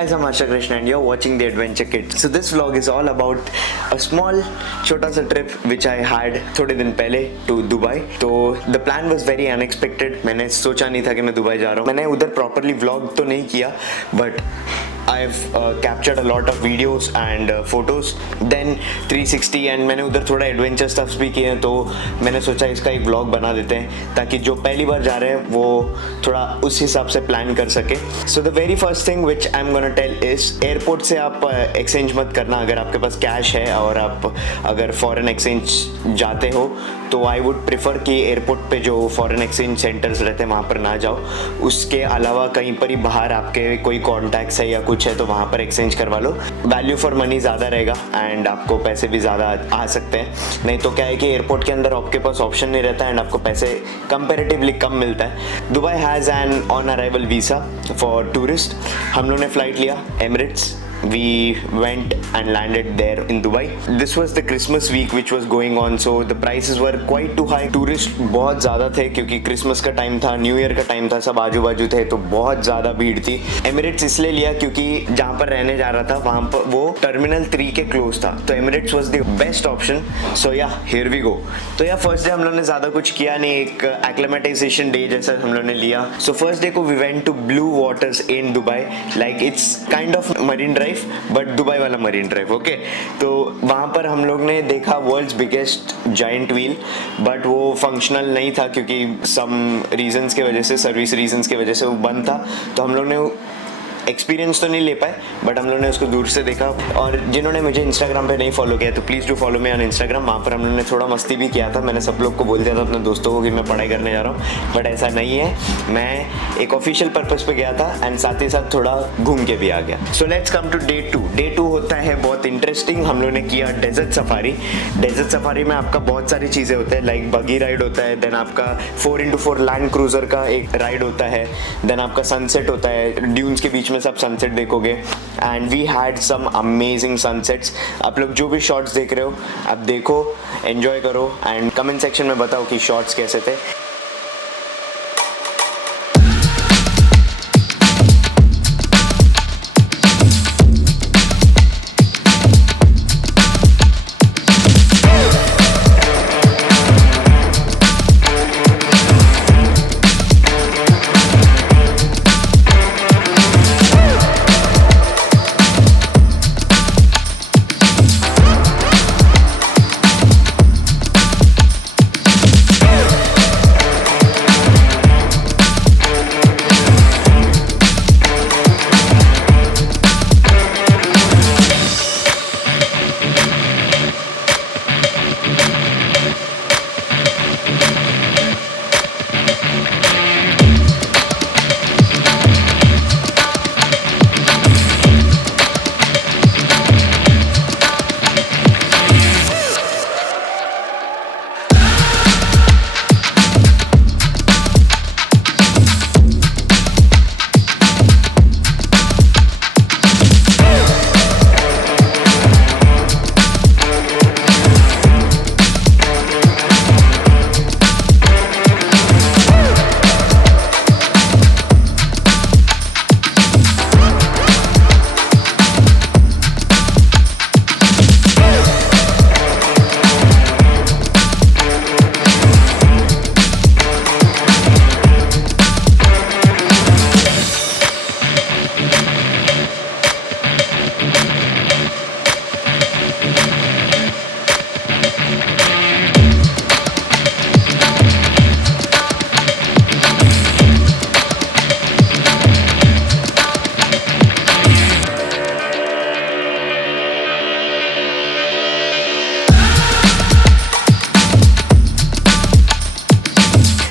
guys, I'm Harsha Krishna and you're watching The Adventure Kit. So this vlog is all about a small छोटा सा trip which I had थोड़े दिन पहले to Dubai. तो the plan was very unexpected. मैंने सोचा नहीं था कि मैं दुबई जा रहा हूँ. मैंने उधर properly vlog तो नहीं किया, but I've captured a lot of videos and photos. Then 360 and मैंने उधर थोड़ा adventure stuffs भी किए हैं, तो मैंने सोचा इसका एक vlog बना देते हैं ताकि जो पहली बार जा रहे हैं वो थोड़ा उस हिसाब से प्लान कर सके. So the very first thing which I'm gonna tell is airport से आप एक्सचेंज मत करना अगर आपके पास कैश है और आप अगर फॉरेन एक्सचेंज जाते हो तो आई वुड प्रेफर कि एयरपोर्ट पे जो फॉरेन एक्सचेंज सेंटर्स रहते हैं वहाँ पर ना जाओ. उसके अलावा कहीं पर ही बाहर आपके कोई कॉन्टैक्ट्स है या कुछ है तो वहाँ पर एक्सचेंज करवा लो. वैल्यू फॉर मनी ज़्यादा रहेगा एंड आपको पैसे भी ज़्यादा आ सकते हैं. नहीं तो क्या है कि एयरपोर्ट के अंदर आपके पास ऑप्शन नहीं रहता एंड आपको पैसे कंपेरेटिवली कम मिलता है. Dubai has an on arrival visa for tourist. हम लोग ने फ्लाइट लिया Emirates. We went and landed there in Dubai. This was the Christmas week which was going on, so the prices were quite too high. Tourist बहुत ज़्यादा थे क्योंकि Christmas का time था, न्यू ईयर का टाइम था, सब आजू बाजू थे तो बहुत ज़्यादा भीड़ थी. एमिरेट्स इसलिए लिया क्योंकि जहाँ पर रहने जा रहा था वहाँ पर वो टर्मिनल 3 के क्लोज था, तो Emirates was the best option. So yeah here we go. तो या फर्स्ट डे हम लोग ने ज़्यादा कुछ किया नहीं, एक एक्लेमेटाइजेशन डे जैसा हम लोग ने लिया. सो फर्स्ट डे को we went to blue waters in Dubai. Like it's kind of Marine Drive but Dubai वाला मरीन ड्राइव. ओके, तो वहाँ पर हम लोग ने देखा world's biggest giant wheel, but वो फंक्शनल नहीं था क्योंकि सम रीजंस के वजह से, सर्विस रीजंस की वजह से वो बंद था. तो हम लोग ने एक्सपीरियंस तो नहीं ले पाए बट हम लोग ने उसको दूर से देखा. और जिन्होंने मुझे इंस्टाग्राम पे नहीं फॉलो किया तो please do follow me on Instagram. वहाँ पर हम लोग ने थोड़ा मस्ती भी किया था. मैंने सब लोग को बोल दिया था अपने दोस्तों को कि मैं पढ़ाई करने जा रहा हूँ, बट ऐसा नहीं है. मैं एक ऑफिशियल पर्पज़ पे गया था एंड साथ ही साथ थोड़ा घूम के भी आ गया. So let's come to day 2. Day 2 होता है बहुत इंटरेस्टिंग. हम लोग ने किया डेजर्ट सफारी. डेजर्ट सफारी में आपका बहुत सारी चीज़ें होते हैं, लाइक बगी राइड होता है, देन आपका 4x4 लैंड क्रूजर का एक राइड होता है, देन आपका सनसेट होता है. ड्यून्स के बीच में सब सनसेट देखोगे and we had some amazing sunsets. आप लोग जो भी शॉट्स देख रहे हो आप देखो, एंजॉय करो एंड कमेंट सेक्शन में बताओ कि शॉट्स कैसे थे.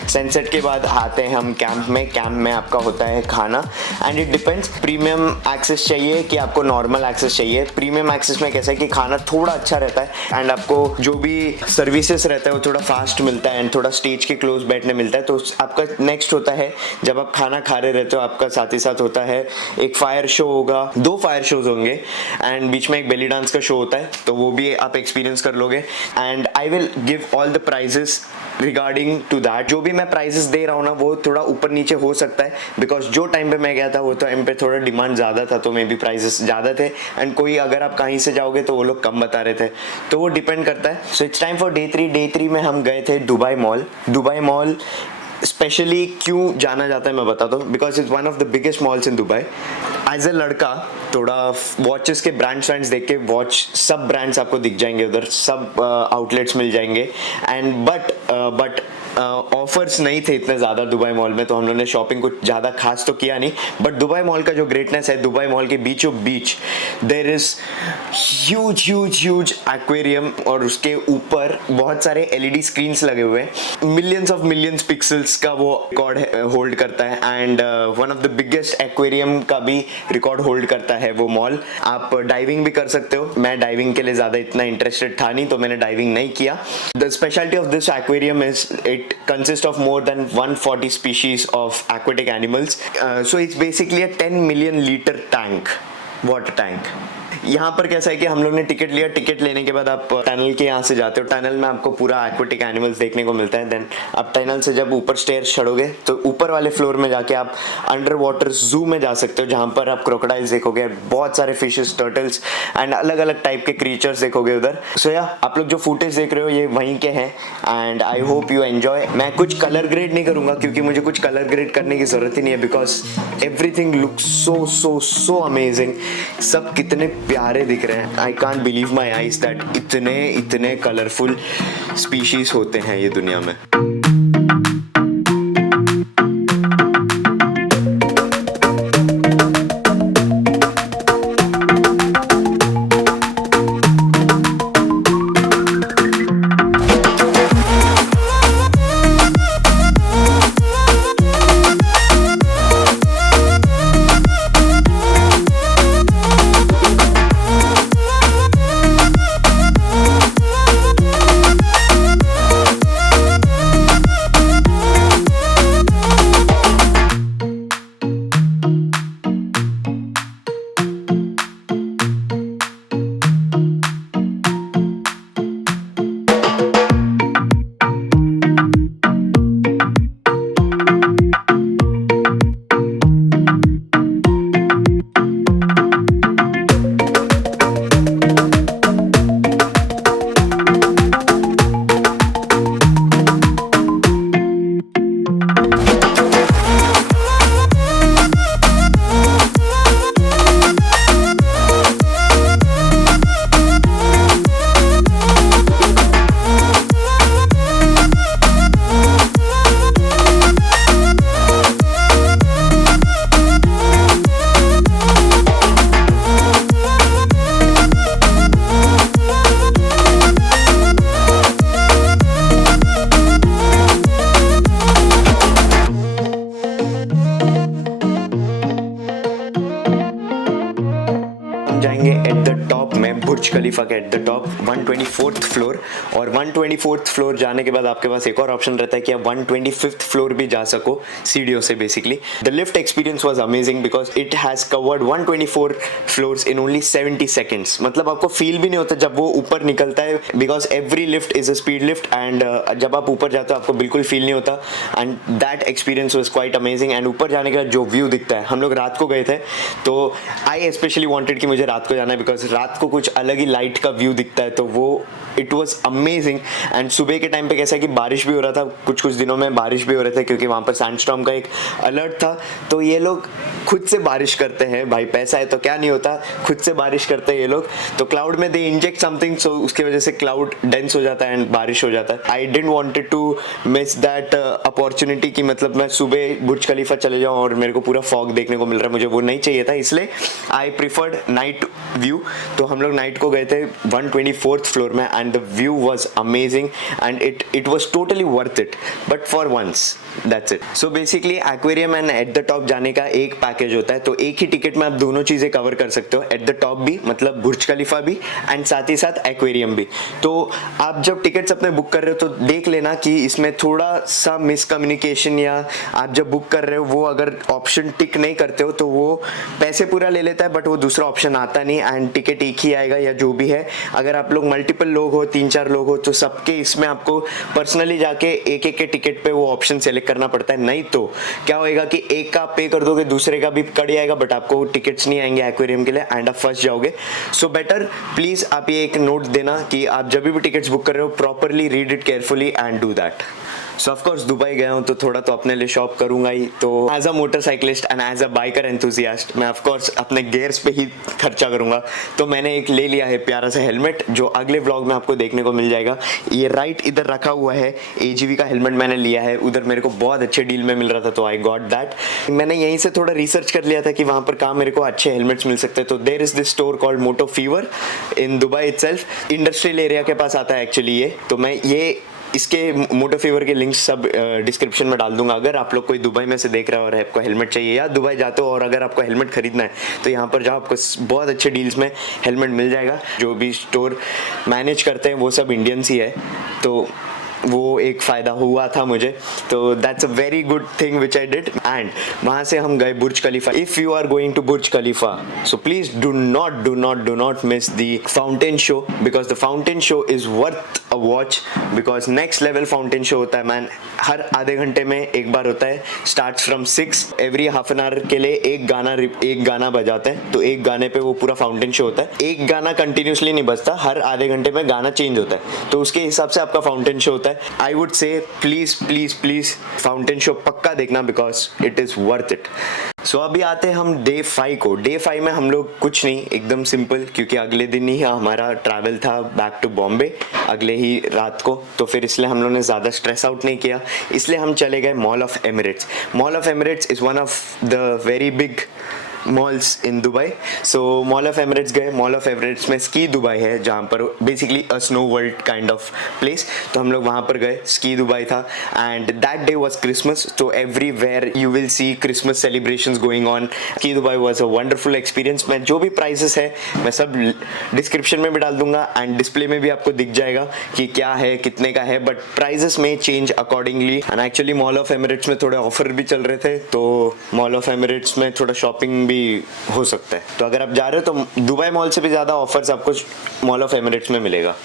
सनसेट के बाद आते हैं हम कैंप में. कैंप में आपका होता है खाना and it depends. Premium access चाहिए कि आपको नॉर्मल एक्सेस चाहिए. प्रीमियम एक्सेस में कैसा है कि खाना थोड़ा अच्छा रहता है एंड आपको जो भी सर्विसेज रहता है वो थोड़ा फास्ट मिलता है एंड थोड़ा स्टेज के क्लोज बैठने मिलता है. तो आपका नेक्स्ट होता है जब आप खाना खा रहे रहते हो आपका साथ ही साथ होता है एक फायर शो होगा, 2 फायर शोज होंगे एंड बीच में एक बेली डांस का शो होता है, तो वो भी आप एक्सपीरियंस कर लोगे. And I will give all the prices regarding to that जो भी मैं प्राइजेस दे रहा हूँ ना वो थोड़ा ऊपर नीचे हो सकता है, बिकॉज जो टाइम पे मैं गया था वो टाइम पे थोड़ा डिमांड ज़्यादा था तो मे बी प्राइजेस ज़्यादा थे, एंड कोई अगर आप कहीं से जाओगे तो वो लोग कम बता रहे थे, तो वो डिपेंड करता है. So it's time for day 3 में हम गए थे दुबई मॉल. स्पेशली क्यों जाना जाता है मैं बताता हूँ, because it's one of the biggest malls in Dubai. As a लड़का थोड़ा वॉचेस के ब्रांड्स देख के, वॉच सब ब्रांड्स आपको दिख जाएंगे उधर, सब आउटलेट्स मिल जाएंगे, एंड बट ऑफर्स नहीं थे इतने ज़्यादा दुबई मॉल में, तो हम लोगों ने शॉपिंग कुछ ज़्यादा खास तो किया नहीं. बट दुबई मॉल का जो ग्रेटनेस है, दुबई मॉल के बीचों बीच देयर इज ह्यूज एक्वेरियम, और उसके ऊपर बहुत सारे एलईडी स्क्रीन्स लगे हुए हैं, मिलियंस पिक्सल्स का वो रिकॉर्ड होल्ड करता है, and one of the biggest aquarium का भी रिकॉर्ड होल्ड करता है वो मॉल. आप डाइविंग भी कर सकते हो. मैं डाइविंग के लिए ज़्यादा इतना इंटरेस्टेड था नहीं, तो मैंने डाइविंग नहीं किया. The speciality of this aquarium is it consists of more than 140 species of aquatic animals. So it's basically a 10 million liter tank, water tank. यहाँ पर कैसा है कि हम लोग ने टिकट लिया, टिकट लेने के बाद आप टनल के यहाँ से जाते हो, टनल में आपको पूरा एक्वेटिक एनिमल्स देखने को मिलता है. देन आप टनल से जब ऊपर स्टेयर्स चढ़ोगे तो ऊपर वाले फ्लोर में जाके आप अंडर वाटर जू में जा सकते हो, जहाँ पर आप क्रोकोडाइल्स देखोगे, बहुत सारे फिशेस, टर्टल्स एंड अलग अलग टाइप के क्रीचर्स देखोगे उधर. सो या आप लोग जो फुटेज देख रहे हो ये वहीं के हैं, and I hope you enjoy. मैं कुछ कलर ग्रेड नहीं करूँगा क्योंकि मुझे कुछ कलर ग्रेड करने की जरूरत ही नहीं है, because everything looks so amazing. सब कितने प्यारे दिख रहे हैं. I can't believe my eyes that इतने कलरफुल स्पीशीज होते हैं ये दुनिया में. जाएंगे एट द टॉप में, बुर्ज खलीफा के eight the top 124th floor. और 124th फ्लोर जाने के बाद आपके पास एक और ऑप्शन रहता है कि आप 125th फ्लोर भी जा सको सीढ़ियों से. Basically the lift experience was amazing because it has covered 124 floors in only 70 seconds. मतलब आपको फील भी नहीं होता जब वो ऊपर निकलता है, because every lift is a speed lift, and जब आप ऊपर जाते हो आपको बिल्कुल फील नहीं होता, and that experience was quite amazing. And ऊपर जाने के बाद जो व्यू दिखता है, हम लोग रात को गए थे तो आई स्पेशली वांटेड कि मुझे रात को जाना है, बिकॉज रात को कुछ अलग ही लाइट का व्यू दिखता है, तो वो इट वॉज अमेजिंग. एंड सुबह के टाइम पे कैसा है कि बारिश भी हो रहा था, कुछ दिनों में बारिश भी हो रहे थे क्योंकि वहाँ पर सैंडस्टॉर्म का एक अलर्ट था. तो ये लोग खुद से बारिश करते हैं भाई, पैसा है तो क्या नहीं होता, खुद से बारिश करते हैं ये लोग. तो क्लाउड में दे इंजेक्ट समथिंग, सो उसकी वजह से क्लाउड डेंस हो जाता है एंड बारिश हो जाता है. I didn't wanted to miss that opportunity कि मतलब मैं सुबह बुर्ज खलीफा चले जाऊँ और मेरे को पूरा फॉग देखने को मिल रहा है, मुझे वो नहीं चाहिए था, इसलिए आई प्रीफर्ड नाइट व्यू. तो हम लोग नाइट को गए थे 124th फ्लोर में, and the view was amazing and it was totally worth it, but for once, that's it. So basically aquarium and at the top जाने का एक पैकेज होता है, तो एक ही टिकट में आप दोनों चीजें कवर कर सकते हो, एट द टॉप भी मतलब बुर्ज खलीफा भी, एंड साथ ही साथ एक्वेरियम भी. तो आप जब टिकट्स अपने बुक कर रहे हो तो देख लेना कि इसमें थोड़ा सा मिसकम्युनिकेशन, या आप जब बुक कर रहे हो वो अगर ऑप्शन टिक नहीं करते हो तो वो पैसे पूरा ले लेता है, बट वो दूसरा ऑप्शन आता नहीं, एंड टिकट एक एक ही आएगा या जो भी है। अगर आप लोग मल्टीपल लोग हो, 3-4 लोग हो, तो सबके इसमें आपको पर्सनली जाके एक एक के टिकट पे वो ऑप्शन सेलेक्ट करना पड़ता है। नहीं तो क्या होएगा कि एक का आप पे कर दोगे, दूसरे का भी कट जाएगा, बट आपको टिकट्स नहीं आएंगे एक्वेरियम के लिए एंड आप फंस जाओगे। सो बेटर प्लीज आप ये एक नोट देना कि आप जब भी टिकट्स बुक कर रहे हो properly read it carefully and do that. So of course Dubai गया हूँ तो थोड़ा तो अपने लिए शॉप करूंगा ही। तो as a motorcyclist and as a biker enthusiast मैं ऑफ कोर्स अपने गियर्स पे ही खर्चा करूंगा। तो मैंने एक ले लिया है प्यारा सा हेलमेट जो अगले व्लॉग में आपको देखने को मिल जाएगा। ये राइट इधर रखा हुआ है, AGV का हेलमेट मैंने लिया है, उधर मेरे को बहुत अच्छे डील में मिल रहा था तो आई गॉट दैट। मैंने यहीं से थोड़ा रिसर्च कर लिया था कि वहाँ पर कहाँ मेरे को अच्छे हेलमेट्स मिल सकते हैं। तो there is this store called Moto Fever in Dubai itself, industrial area के पास आता है एक्चुअली ये। तो मैं ये इसके मोटो फीवर के लिंक्स सब डिस्क्रिप्शन में डाल दूंगा। अगर आप लोग कोई दुबई में से देख रहा हो और आपको हेलमेट चाहिए या दुबई जाते हो और अगर आपको हेलमेट खरीदना है तो यहाँ पर जाओ, आपको बहुत अच्छे डील्स में हेलमेट मिल जाएगा। जो भी स्टोर मैनेज करते हैं वो सब इंडियंस ही है, तो वो एक फ़ायदा हुआ था मुझे। तो that's a very good thing which I did. And वहाँ से हम गए Burj Khalifa. If you are going to Burj Khalifa so please do not miss the fountain show, because the fountain show is worth a watch, because next level fountain show होता है man. हर आधे घंटे में एक बार होता है, start from 6, every half an hour के लिए एक गाना बजाते हैं। तो एक गाने पे वो पूरा फाउंटेन शो होता है। एक गाना कंटिन्यूसली नहीं बजता, हर आधे घंटे में गाना चेंज होता है, तो उसके हिसाब से आपका फाउंटेन शो होता है। I would say please fountain show पक्का देखना because it is worth it. So अभी आते हैं हम डे 5 को। डे 5 में हम लोग कुछ नहीं, एकदम सिंपल, क्योंकि अगले दिन ही हमारा ट्रैवल था बैक टू बॉम्बे अगले ही रात को, तो फिर इसलिए हम लोगों ने ज़्यादा स्ट्रेस आउट नहीं किया। इसलिए हम चले गए mall of Emirates. Mall of Emirates is one of the very big malls in Dubai. So mall of Emirates गए। मॉल ऑफ एमिरेट्स में स्की दुबई है, जहाँ पर basically a snow world kind of place. तो हम लोग वहाँ पर गए, स्की दुबई था and that day was Christmas. तो everywhere you will see Christmas celebrations going on. Ski Dubai was a wonderful experience. मैं जो भी प्राइसेस है मैं सब डिस्क्रिप्शन में भी डाल दूंगा एंड डिस्प्ले में भी आपको दिख जाएगा कि क्या है, कितने का है, बट प्राइजेस में change accordingly. And actually mall of Emirates में थोड़े ऑफर भी चल रहे थे, तो मॉल ऑफ एमिरेट्स में थोड़ा शॉपिंग भी हो सकता है। तो अगर आप जा रहे हो तो दुबई मॉल से भी ज्यादा ऑफर्स आपको मॉल ऑफ एमिरेट्स में मिलेगा।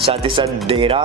साथ ही साथ देहरा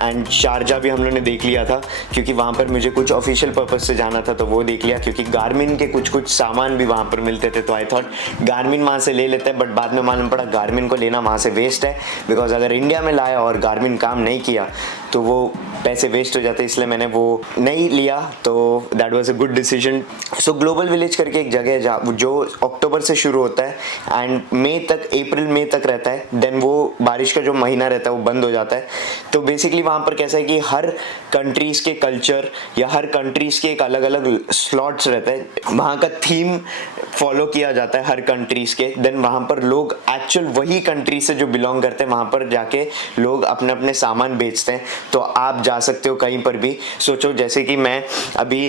एंड शारजा भी हम लोगों ने देख लिया था, क्योंकि वहाँ पर मुझे कुछ ऑफिशियल पर्पस से जाना था तो वो देख लिया। क्योंकि गारमिन के कुछ सामान भी वहाँ पर मिलते थे, तो आई थॉट गारमिन वहाँ से ले लेते हैं। बट बाद में मालूम पड़ा गारमिन को लेना वहाँ से वेस्ट है, बिकॉज अगर इंडिया में लाया और गारमिन काम नहीं किया तो वो पैसे वेस्ट हो जाते, इसलिए मैंने वो नहीं लिया। तो that was a good decision. So global village करके एक जगह है जहाँ जो अक्टूबर से शुरू होता है एंड अप्रैल मई तक रहता है। देन वो बारिश का जो महीना रहता है वो बंद हो जाता है। तो बेसिकली वहाँ पर कैसा है कि हर कंट्रीज़ के कल्चर या हर कंट्रीज़ के एक अलग अलग स्लॉट्स रहते हैं, वहाँ का थीम फॉलो किया जाता है हर कंट्रीज़ के। देन वहाँ पर लोग एक्चुअल वही कंट्री से जो बिलोंग करते हैं वहाँ पर जाके लोग अपने अपने सामान बेचते हैं। तो आप जा सकते हो कहीं पर भी। सोचो जैसे कि मैं अभी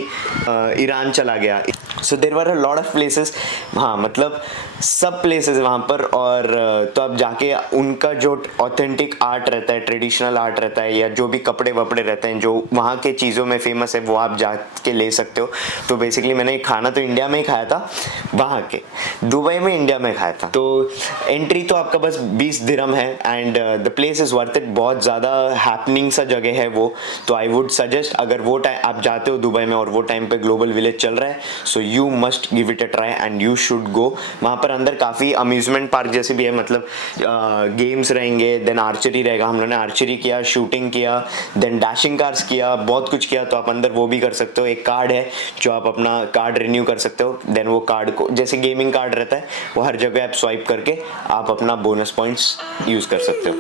ईरान चला गया, so there were a lot of places, हाँ मतलब सब प्लेसेस वहाँ पर। और तो आप जाके उनका जो ऑथेंटिक आर्ट रहता है, ट्रेडिशनल आर्ट रहता है, या जो भी कपड़े वपड़े रहते हैं जो वहाँ के चीज़ों में फेमस है, वो आप जाके ले सकते हो। तो बेसिकली मैंने खाना तो इंडिया में ही खाया था, वहाँ के दुबई में इंडिया में खाया था। तो एंट्री तो आपका बस 20 दिरहम है and the place is worth it. बहुत ज़्यादा हैपनिंग सा जगह है वो। तो आई वुड सजेस्ट, अगर वो टाइम आप जाते हो दुबई में और वो टाइम पे ग्लोबल विलेज चल रहा है, so so you must give it a try and you should go. वहाँ पर अंदर काफ़ी अम्यूजमेंट पार्क जैसे भी है, मतलब गेम्स रहेंगे, देन आर्चरी रहेगा, हम लोगों ने आर्चरी किया, शूटिंग किया, देन डैशिंग कार्स किया, बहुत कुछ किया। तो आप अंदर वो भी कर सकते हो। एक कार्ड है जो आप अपना कार्ड रिन्यू कर सकते हो, देन वो कार्ड को जैसे गेमिंग कार्ड रहता है वो हर जगह आप स्वाइप करके आप अपना बोनस पॉइंट्स यूज़ कर सकते हो।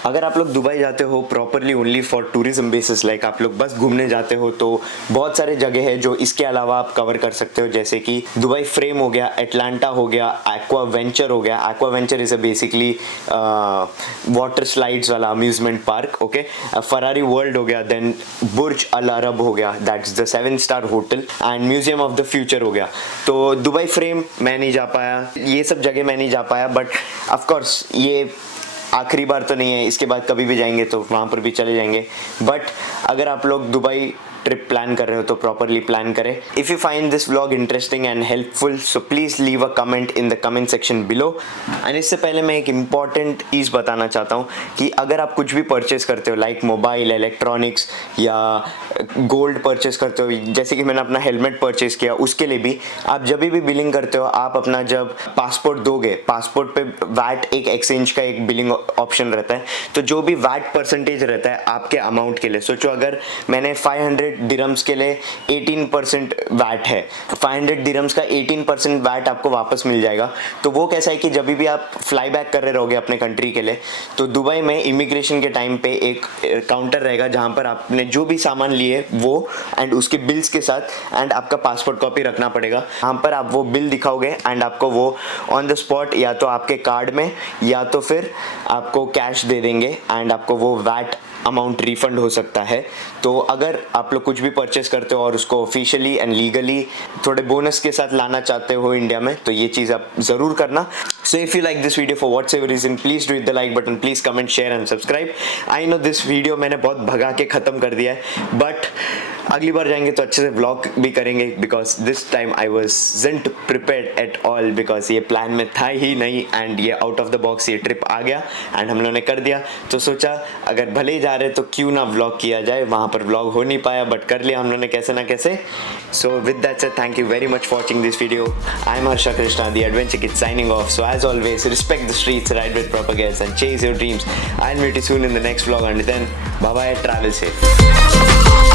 अगर आप लोग दुबई जाते हो properly only for tourism basis, like आप लोग बस घूमने जाते हो, तो बहुत सारे जगह है जो इसके अलावा आप कवर कर सकते हो, जैसे कि दुबई फ्रेम हो गया, एटलांटा हो गया, एक्वा वेंचर हो गया। Aquaventure is a basically water slides वाला amusement park, okay. Ferrari World हो गया, देन बुर्ज अल अरब हो गया, दैट्स द 7-स्टार hotel, and Museum of the Future हो गया। तो दुबई फ्रेम मैं नहीं जा पाया, ये सब जगह मैं नहीं जा पाया, बट ऑफकोर्स ये आखिरी बार तो नहीं है, इसके बाद कभी भी जाएंगे तो वहाँ पर भी चले जाएंगे। बट अगर आप लोग दुबई ट्रिप प्लान कर रहे हो तो प्रॉपरली प्लान करें। If you find this vlog interesting and helpful so please leave a comment in the comment section below. And इससे पहले मैं एक इम्पॉर्टेंट चीज़ बताना चाहता हूँ कि अगर आप कुछ भी परचेज करते हो, लाइक मोबाइल, इलेक्ट्रॉनिक्स या गोल्ड परचेज करते हो, जैसे कि मैंने अपना हेलमेट परचेज किया, उसके लिए भी आप जब भी बिलिंग करते हो, आप अपना जब पासपोर्ट दोगे, पासपोर्ट पे वैट एक एक्सचेंज का एक बिलिंग ऑप्शन रहता है, तो जो भी वैट परसेंटेज रहता है आपके अमाउंट के लिए, सोचो अगर मैंने 500 दिरम्स के लिए 18% वैट है, 500 दिरम्स का 18% वैट आपको वापस मिल जाएगा। तो वो कैसा है कि जब भी आप फ्लाई बैक कर रहे रहोगे अपने कंट्री के लिए, तो दुबई में इमिग्रेशन के टाइम पे एक काउंटर रहेगा जहां पर आपने जो भी सामान लिए वो एंड उसके बिल्स के साथ एंड आपका पासपोर्ट कॉपी रखना पड़ेगा। वहां पर आप वो बिल दिखाओगे एंड आपको वो ऑन द स्पॉट या तो आपके कार्ड में या तो फिर आपको कैश दे देंगे एंड आपको वो वैट अमाउंट रिफंड हो सकता है। तो अगर आप लोग कुछ भी परचेस करते हो और उसको ऑफिशियली एंड लीगली थोड़े बोनस के साथ लाना चाहते हो इंडिया में, तो ये चीज़ आप ज़रूर करना। So if you like this video for whatever reason, please do hit the like button, please comment, share and subscribe. I know this video मैंने बहुत भगा के ख़त्म कर दिया है, बट अगली बार जाएंगे तो अच्छे से व्लॉग भी करेंगे, because this time I wasn't prepared at all, because ये प्लान में था ही नहीं एंड ये आउट ऑफ द बॉक्स ये ट्रिप आ गया एंड हम लोगों ने कर दिया। तो सोचा अगर भले ही जा रहे तो क्यों ना व्लॉग किया जाए। वहाँ पर व्लॉग हो नहीं पाया बट कर लिया हम लोगों ने कैसे ना कैसे। So with that said, thank you very much for watching this video. I am Harsha Krishna, the adventure kid, signing off. So as always, respect the streets, ride with proper gears, and chase your dreams. I'll meet you soon in the next vlog. Until then, bye bye, travel safe.